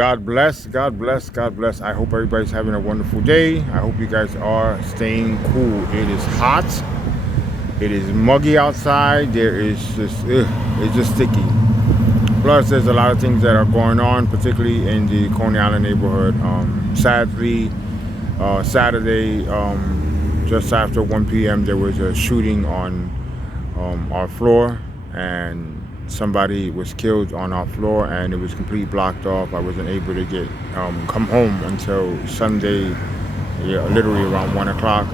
God bless, God bless, God bless. I hope everybody's having a wonderful day. I hope you guys are staying cool. It is hot. It is muggy outside. There is just, it's just sticky. Plus, there's a lot of things that are going on, particularly in the Coney Island neighborhood. Sadly, Saturday, just after 1 p.m., there was a shooting on our floor, and somebody was killed on our floor, and it was completely blocked off. I wasn't able to get come home until Sunday, yeah, literally around 1 o'clock.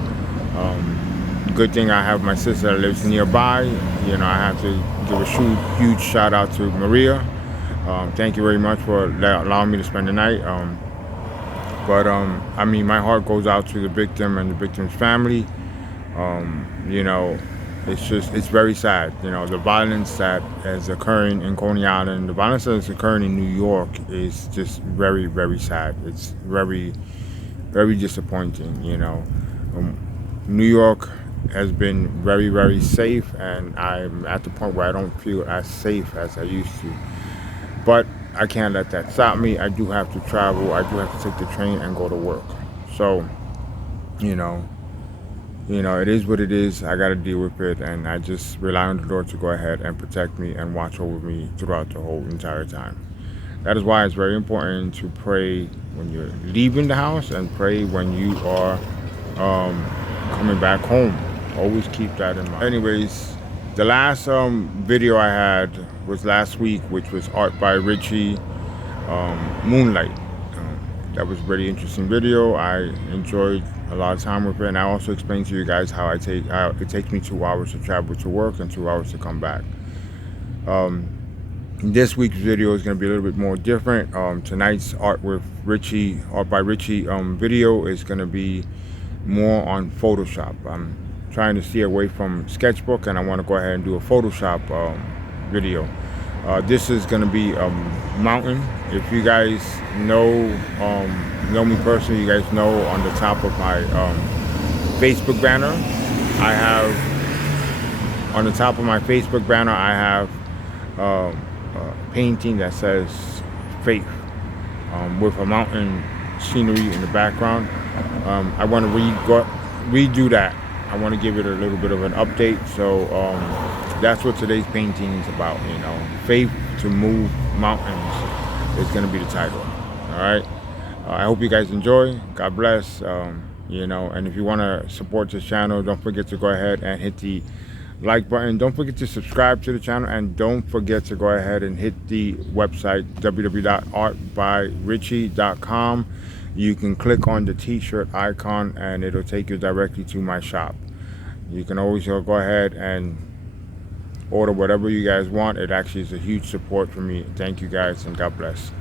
Good thing I have my sister that lives nearby. You know, I have to give a huge shout out to Maria. Thank you very much for allowing me to spend the night. But I mean, my heart goes out to the victim and the victim's family. You know, it's very sad. You know, the violence that is occurring in Coney Island, the violence that is occurring in New York is just very, very sad. It's very, very disappointing. You know, New York has been very, very safe, and I'm at the point where I don't feel as safe as I used to. But I can't let that stop me. I do have to travel. I do have to take the train and go to work. So, you know, it is what it is. I got to deal with it, and I just rely on the Lord to go ahead and protect me and watch over me throughout the whole entire time. That is why it's very important to pray when you're leaving the house and pray when you are coming back home. Always keep that in mind. Anyways, the last video I had was last week, which was Art by Richie, Moonlight. That was a very interesting video. I enjoyed a lot of time with it, and I also explained to you guys how it takes me 2 hours to travel to work and 2 hours to come back. This week's video is going to be a little bit more different. Tonight's Art by Richie video is going to be more on Photoshop. I'm trying to steer away from sketchbook, and I want to go ahead and do a Photoshop video. This is going to be a mountain. If you guys know me personally, you guys know on the top of my Facebook banner, I have a painting that says faith, with a mountain scenery in the background. I want to redo that. I want to give it a little bit of an update. So that's what today's painting is about. You know, faith to move mountains is going to be the title. All right. I hope you guys enjoy. God bless. You know, and if you want to support this channel, don't forget to go ahead and hit the like button. Don't forget to subscribe to the channel, and don't forget to go ahead and hit the website www.artbyricchie.com. You can click on the t-shirt icon, and it'll take you directly to my shop. You can always go ahead and order whatever you guys want. It actually is a huge support for me. Thank you guys, and God bless.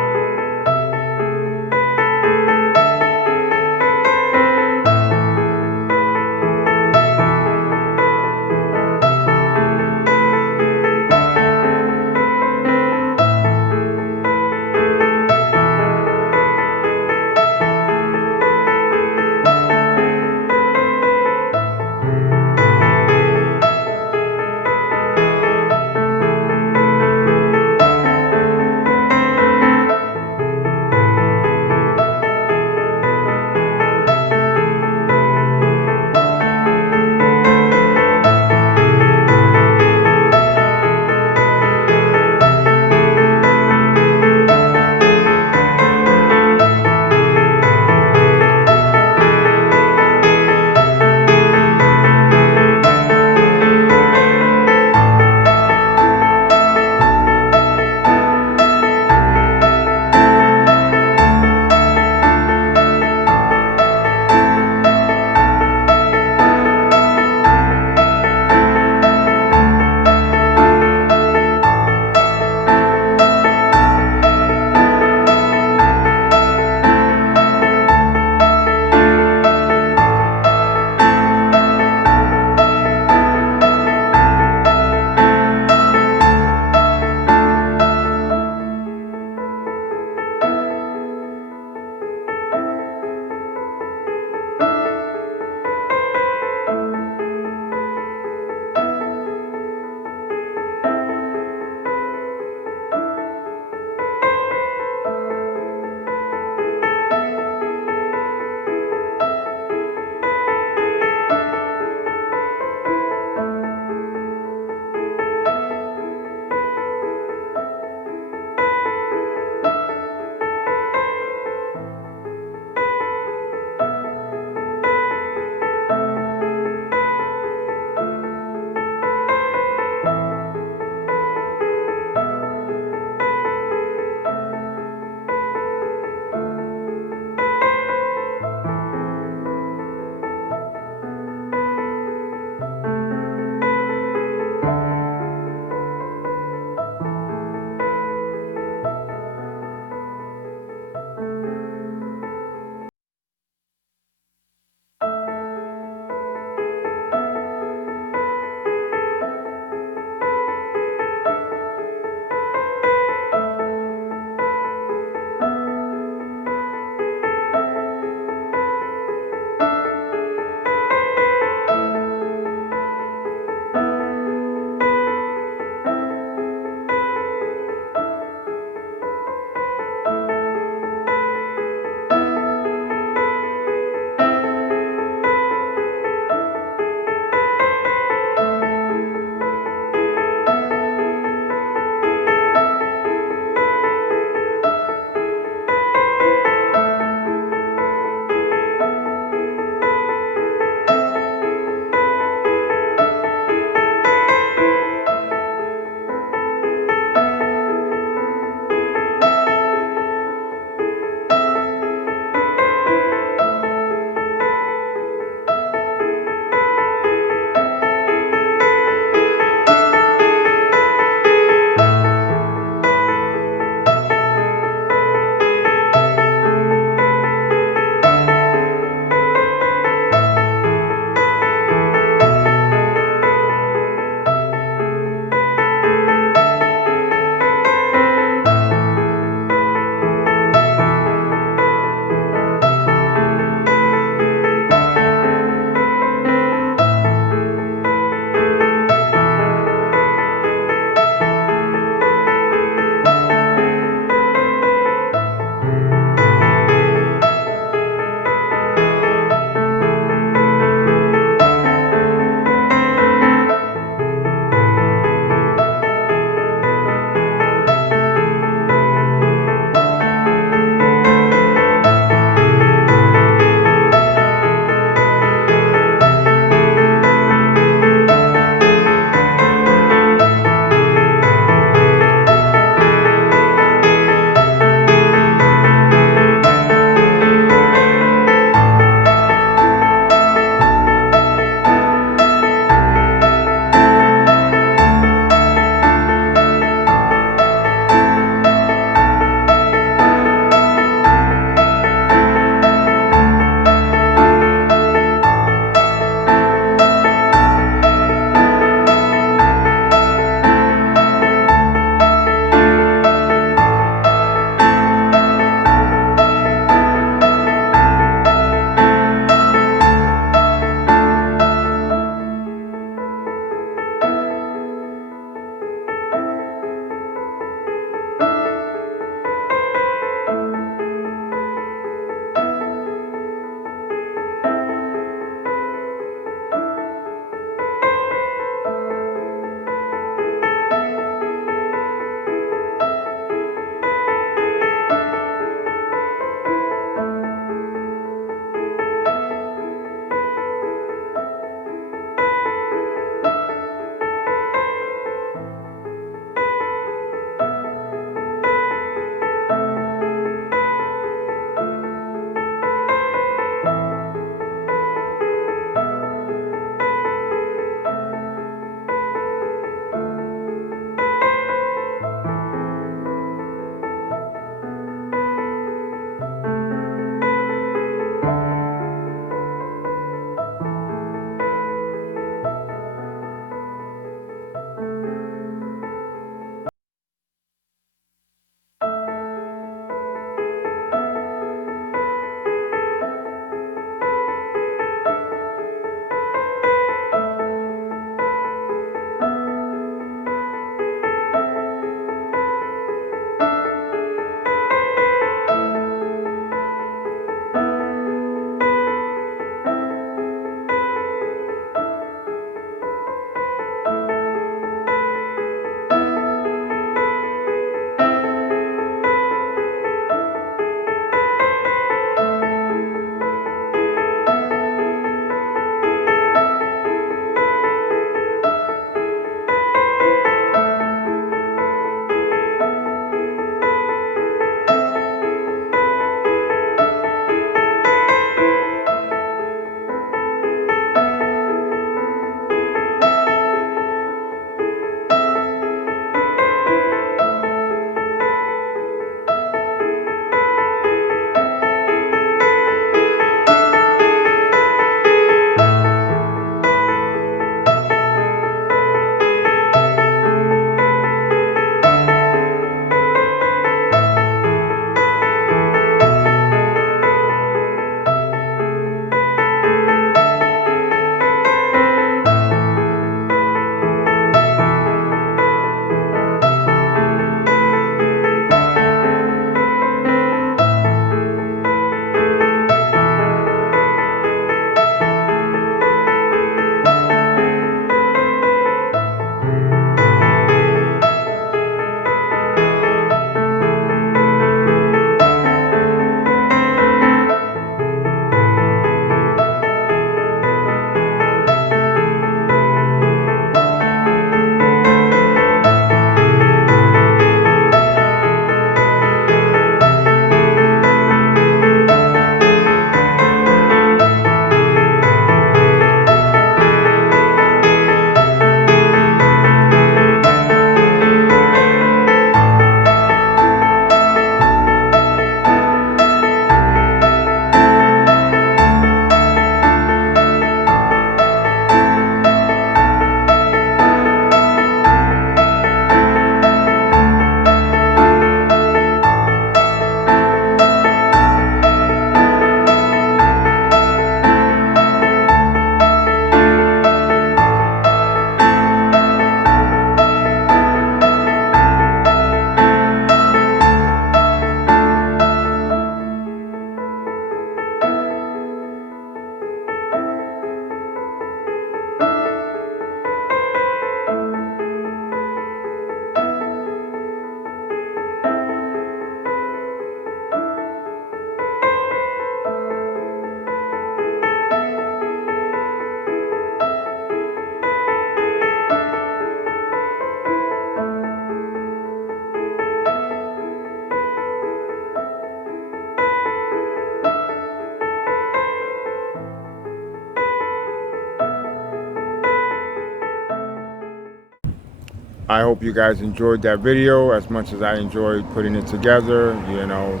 I hope you guys enjoyed that video as much as I enjoyed putting it together. You know,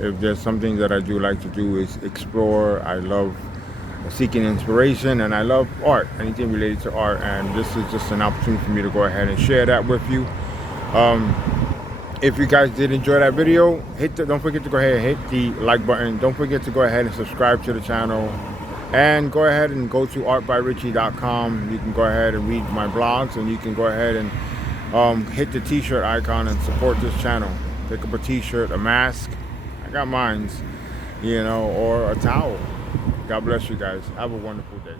if there's something that I do like to do is explore. I love seeking inspiration, and I love art, anything related to art, and this is just an opportunity for me to go ahead and share that with you. If you guys did enjoy that video, don't forget to go ahead and hit the like button. Don't forget to go ahead and subscribe to the channel, and go ahead and go to artbyricchie.com. You can go ahead and read my blogs, and you can go ahead and hit the t-shirt icon and support this channel. Pick up a t-shirt, a mask, I got mines, you know, or a towel. God bless you guys. Have a wonderful day.